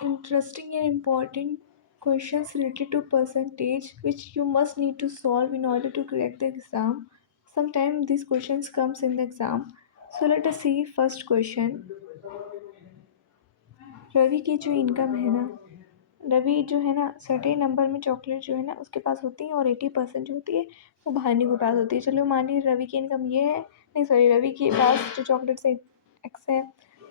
Interesting and important questions related to percentage which you must need to solve in order to crack the exam. Sometimes these questions comes in the exam. So let us see first question. Ravi की जो income है ना, रवि जो है ना certain number में chocolate जो है ना उसके पास होती है और 80% जो होती है वो भानु के पास होती है। चलो मान लीजिए रवि की इनकम ये है, नहीं सॉरी, रवि के पास जो चॉकलेट से एक्स है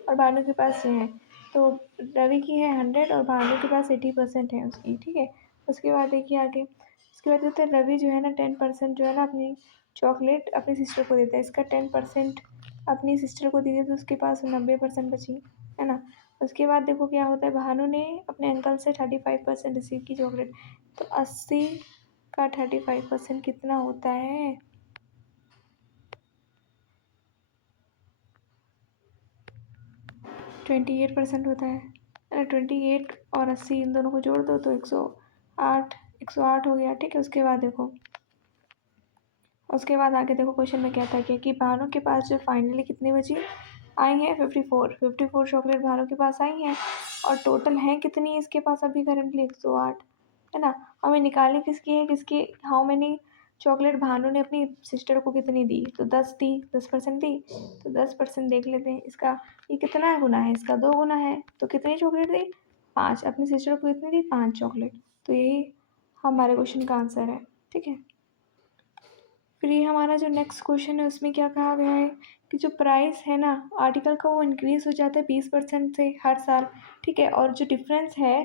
और भानु के पास ये है। तो रवि की है 100 और भानु के पास 80% है उसकी, ठीक है। उसके बाद देखिए आगे, उसके बाद होता है रवि जो है ना 10% जो है ना अपनी चॉकलेट अपनी सिस्टर को देता है। इसका 10% अपनी सिस्टर को दी तो उसके पास 90% बची, है ना। उसके बाद देखो क्या होता है, भानु ने अपने अंकल से 35% रिसीव की चॉकलेट। तो 80 का 35% कितना होता है? 28% होता है। 28 और 80 इन दोनों को जोड़ दो तो 108 हो गया, ठीक है। उसके बाद देखो, उसके बाद आगे देखो क्वेश्चन में क्या था कि भानु के पास जो फाइनली कितनी बची आई हैं 54 चॉकलेट भानु के पास आई हैं और टोटल है कितनी इसके पास अभी करेंटली 108, है ना। हमें निकालने किसकी है, किसकी, हाउ मेनी चॉकलेट भानु ने अपनी सिस्टर को कितनी दी, तो 10 दी, 10% दी। तो 10% देख लेते हैं इसका, ये कितना गुना है, इसका 2 गुना है। तो कितनी चॉकलेट दी, 5। अपनी सिस्टर को कितनी दी, 5 चॉकलेट। तो यही हमारे क्वेश्चन का आंसर है, ठीक है। फिर ये हमारा जो नेक्स्ट क्वेश्चन है उसमें क्या कहा गया है कि जो प्राइस है ना आर्टिकल का वो इंक्रीज़ हो जाता है 20% से हर साल, ठीक है। और जो डिफरेंस है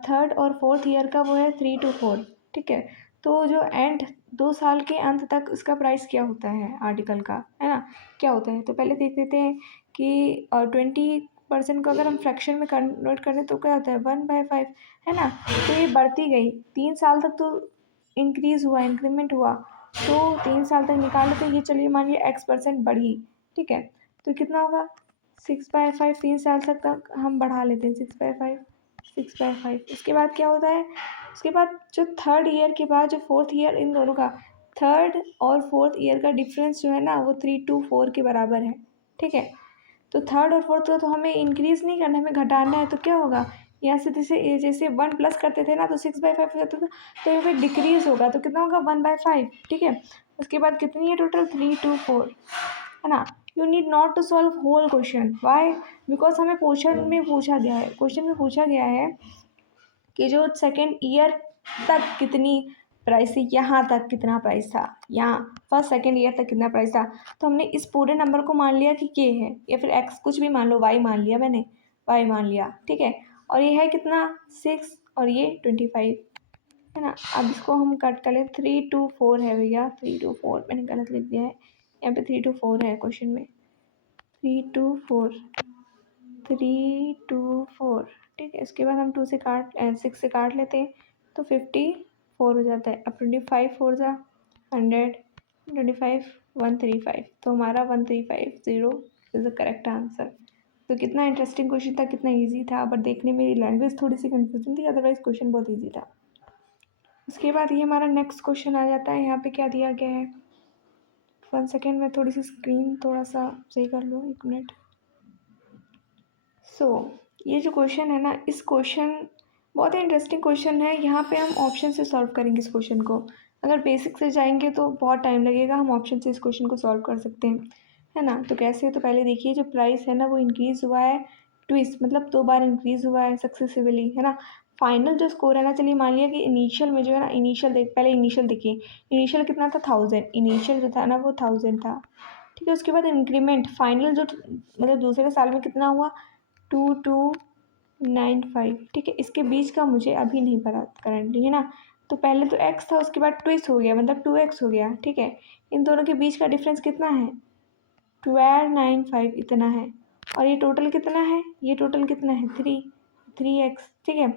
थर्ड और फोर्थ ईयर का वो है 3 to 4, ठीक है। तो जो एंड 2 साल के अंत तक उसका प्राइस क्या होता है आर्टिकल का, है ना, क्या होता है। तो पहले देख लेते हैं कि 20% को अगर हम फ्रैक्शन में कन्वर्ट करें तो क्या होता है 1/5, है ना। तो ये बढ़ती गई 3 साल तक, तो इंक्रीज़ हुआ, इंक्रीमेंट हुआ। तो 3 साल तक निकाल लेते हैं, ये चलिए मानिए x% बढ़ी, ठीक है। तो कितना होगा 6/5, 3 साल तक हम बढ़ा लेते हैं 6/5। उसके बाद क्या होता है, उसके बाद जो थर्ड ईयर के बाद जो फोर्थ ईयर, इन दोनों का थर्ड और फोर्थ ईयर का डिफरेंस जो है ना वो 3 to 4 के बराबर है, ठीक है। तो थर्ड और फोर्थ का तो हमें इंक्रीज़ नहीं करना, हमें घटाना है। तो क्या होगा, यहाँ से जैसे 1 प्लस करते थे ना तो 6/5 हो जाता था, तो यहाँ पे डिक्रीज़ होगा तो कितना होगा 1/5, ठीक है। उसके बाद कितनी है टोटल 3 to 4, है ना। You need not to solve whole question, why, because हमें क्वेश्चन में पूछा गया है कि जो सेकेंड ईयर तक कितनी प्राइस थी, यहाँ तक कितना प्राइस था, यहाँ फर्स्ट सेकेंड ईयर तक कितना प्राइस था। तो हमने इस पूरे नंबर को मान लिया कि के है, या फिर एक्स कुछ भी मान लो, वाई मान लिया मैंने, वाई मान लिया, ठीक है। और ये है कितना 6 और ये 25, है ना। अब इसको हम कट कर लें, 3 to 4 है भैया, 3 to 4 मैंने गलत लिख दिया है, यहाँ पे 3 to 4 है क्वेश्चन में, 3 to 4, 3 to 4, ठीक है। इसके बाद हम 6 से काट लेते हैं तो 54 हो जाता है। अब 25 4 जा 100, 25 135, तो हमारा 1350 इज़ द करेक्ट आंसर। तो कितना इंटरेस्टिंग क्वेश्चन था, कितना इजी था, बट देखने में लैंग्वेज थोड़ी सी कंफ्यूजन थी, अदरवाइज क्वेश्चन बहुत इजी था। उसके बाद ये हमारा नेक्स्ट क्वेश्चन आ जाता है, यहाँ पे क्या दिया गया है, 1 सेकेंड में थोड़ी सी स्क्रीन थोड़ा सा सही कर लो, 1 मिनट। ये जो क्वेश्चन है ना, इस क्वेश्चन बहुत ही इंटरेस्टिंग क्वेश्चन है। यहाँ पे हम ऑप्शन से सॉल्व करेंगे इस क्वेश्चन को। अगर बेसिक से जाएंगे तो बहुत टाइम लगेगा, हम ऑप्शन से इस क्वेश्चन को सॉल्व कर सकते हैं, है ना। तो कैसे, तो पहले देखिए जो प्राइस है ना वो इंक्रीज़ हुआ है ट्विस्ट, मतलब 2 बार इंक्रीज़ हुआ है सक्सेसिवली, है ना। फाइनल जो स्कोर है ना, चलिए मान लिया कि इनिशियल में जो है ना, पहले इनिशियल देखिए, इनिशियल कितना था 1000, इनिशियल जो था ना वो 1000 था, ठीक है। उसके बाद इंक्रीमेंट फाइनल जो मतलब दूसरे साल में कितना हुआ 2295, ठीक है। इसके बीच का मुझे अभी नहीं पता करंटली, है ना। तो पहले तो x था, उसके बाद ट्विस्ट हो गया, मतलब 2x हो गया, ठीक है। इन दोनों के बीच का डिफरेंस कितना है 1295 इतना है। और ये टोटल कितना है, ये टोटल कितना है 3x, ठीक है,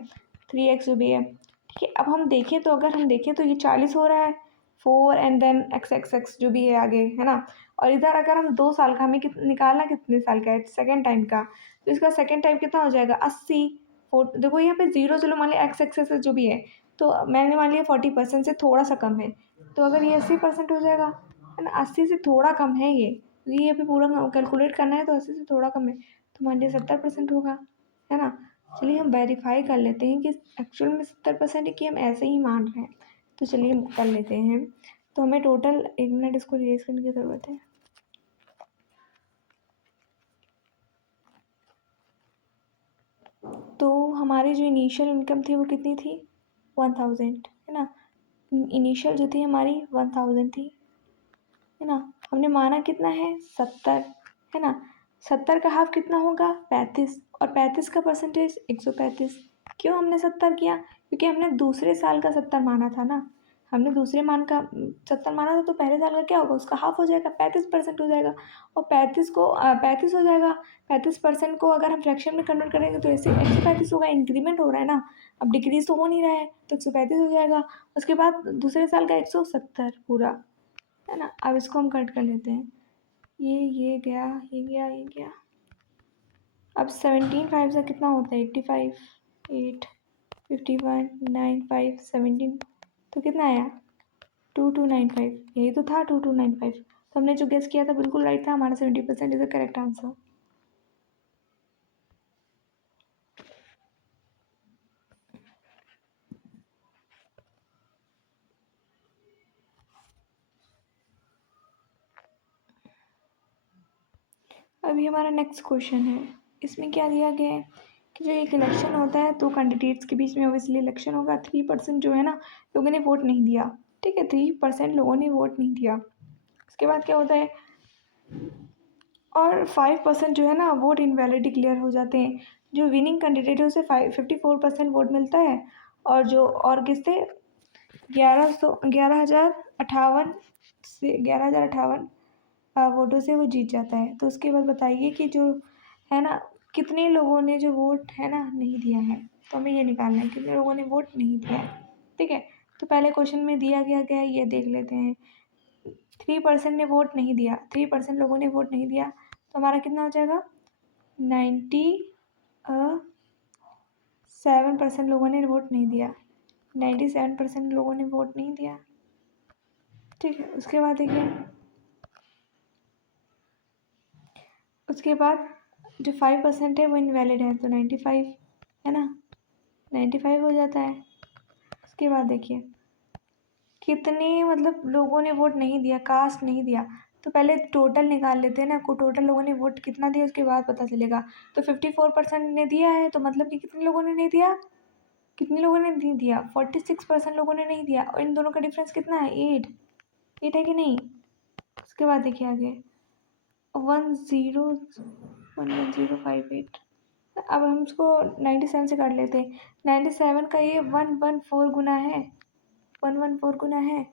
3x जो भी है, ठीक है। अब हम देखें तो, अगर हम देखें तो ये 40 हो रहा है, 4 एंड देन x जो भी है आगे, है ना। और इधर अगर हम 2 साल का, हमें निकालना कितने साल का है, सेकेंड टाइम का, तो इसका सेकेंड टाइम कितना हो जाएगा 80। देखो यहाँ पे 0, चलो मान लिया x जो भी है, तो मैंने मान लिया 40% से थोड़ा सा कम है, तो अगर ये 80% हो जाएगा, है ना। 80 से थोड़ा कम है ये अभी पूरा कैलकुलेट करना है, तो 80 से थोड़ा कम है, तो मान लिया 70% होगा, है ना। चलिए हम वेरीफाई कर लेते हैं कि एक्चुअल में 70% है कि हम ऐसे ही मान रहे हैं। तो चलिए हम कर लेते हैं। तो हमें टोटल 1 मिनट इसको इरेज करने की ज़रूरत है। तो हमारी जो इनिशियल इनकम थी वो कितनी थी? 1000, है ना। इनिशियल जो थी हमारी 1000 थी, है ना। हमने माना कितना है? 70, है ना। 70 का हाफ कितना होगा? 35, और 35 का परसेंटेज 135। क्यों हमने 70 किया? क्योंकि हमने दूसरे साल का 70 माना था ना। हमने दूसरे मान का 70 माना था, तो पहले साल का क्या होगा? उसका हाफ हो जाएगा, 35% हो जाएगा। और 35 हो जाएगा। 35% को अगर हम फ्रैक्शन में कन्वर्ट करेंगे तो ऐसे 135 होगा। इंक्रीमेंट हो रहा है ना, अब डिक्रीज तो हो नहीं रहा है, तो 135 हो जाएगा। उसके बाद दूसरे साल का 170 पूरा, है ना। अब इसको हम कट कर लेते हैं। ये गया, ये गया, ये गया। अब 17 5 से कितना होता है? 85, 8, 51, 9, 5, 17, तो कितना आया? 2295। यही तो था 2295। तो हमने जो गेस किया था बिल्कुल राइट था। हमारा 70% इज द करेक्ट आंसर। अभी हमारा नेक्स्ट क्वेश्चन है। इसमें क्या दिया गया है कि जो एक इलेक्शन होता है तो कैंडिडेट्स के बीच में ऑब्वियसली इलेक्शन होगा। 3% जो है ना, लोगों ने वोट नहीं दिया। ठीक है, 3% लोगों ने वोट नहीं दिया। उसके बाद क्या होता है? और 5% जो है ना, वोट इनवैलिड डिक्लेयर हो जाते हैं। जो विनिंग कैंडिडेट है उसे 54% वोट मिलता है। और जो और किससे? 11,058 से 11,058 वोटों से वो जीत जाता है। तो उसके बाद बताइए कि जो है ना, कितने लोगों ने जो वोट है ना नहीं दिया है। तो हमें ये निकालना है कितने लोगों ने वोट नहीं दिया है। ठीक है, तो पहले क्वेश्चन में दिया गया क्या है ये देख लेते हैं। 3% ने वोट नहीं दिया, 3% लोगों ने वोट नहीं दिया, तो हमारा कितना हो जाएगा? 97% लोगों ने वोट नहीं दिया। 97% लोगों ने वोट नहीं दिया। ठीक है, उसके बाद देखिए, उसके बाद जो 5% है वो इनवैलिड है, तो 95, है ना, 95 हो जाता है। उसके बाद देखिए कितने मतलब लोगों ने वोट नहीं दिया, कास्ट नहीं दिया। तो पहले टोटल निकाल लेते हैं ना, को टोटल लोगों ने वोट कितना दिया उसके बाद पता चलेगा। तो 54% ने दिया है, तो मतलब कि कितने लोगों ने नहीं दिया? कितने लोगों ने नहीं दिया? 46% लोगों ने नहीं दिया। और इन दोनों का डिफरेंस कितना है? 8 है कि नहीं। उसके बाद देखिए आगे 1011058। अब हम इसको 97 से काट लेते हैं। 97 का ये 114 गुना है, 114 गुना है,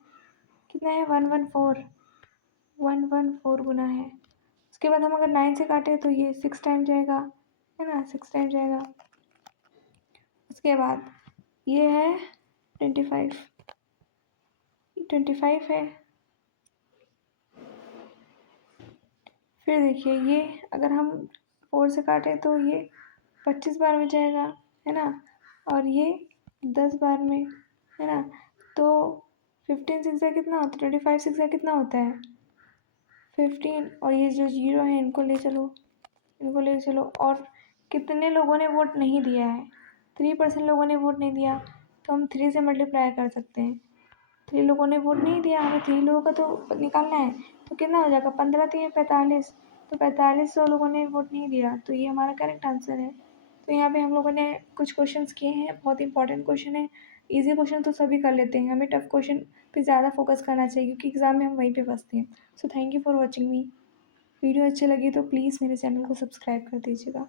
कितना है? 114 गुना है। उसके बाद हम अगर 9 से काटें तो ये 6 टाइम जाएगा, है ना, 6 टाइम जाएगा। उसके बाद ये है 25 है। फिर देखिए ये अगर हम 4 से काटें तो ये 25 बार में जाएगा, है ना, और ये 10 बार में, है ना। तो 15 6 का कितना होता है? 25 6 का कितना होता है? 15। और ये जो 0 है इनको ले चलो, इनको ले चलो। और कितने लोगों ने वोट नहीं दिया है? 3% लोगों ने वोट नहीं दिया, तो हम 3 से मल्टीप्लाई कर सकते हैं। 3 लोगों ने वोट नहीं दिया, हमें 3 लोगों का तो निकालना है। तो कितना हो जाएगा? 15 3 45, तो 4500 लोगों ने वोट नहीं दिया। तो ये हमारा करेक्ट आंसर है। तो यहाँ पे हम लोगों ने कुछ क्वेश्चंस किए हैं, बहुत इंपॉर्टेंट क्वेश्चन है। इजी क्वेश्चन तो सभी कर लेते हैं, हमें टफ क्वेश्चन पे ज़्यादा फोकस करना चाहिए क्योंकि एग्ज़ाम में हम वहीं पे फंसते हैं। So thank you for watching me. Video अच्छी लगी तो प्लीज़ मेरे चैनल को सब्सक्राइब कर दीजिएगा।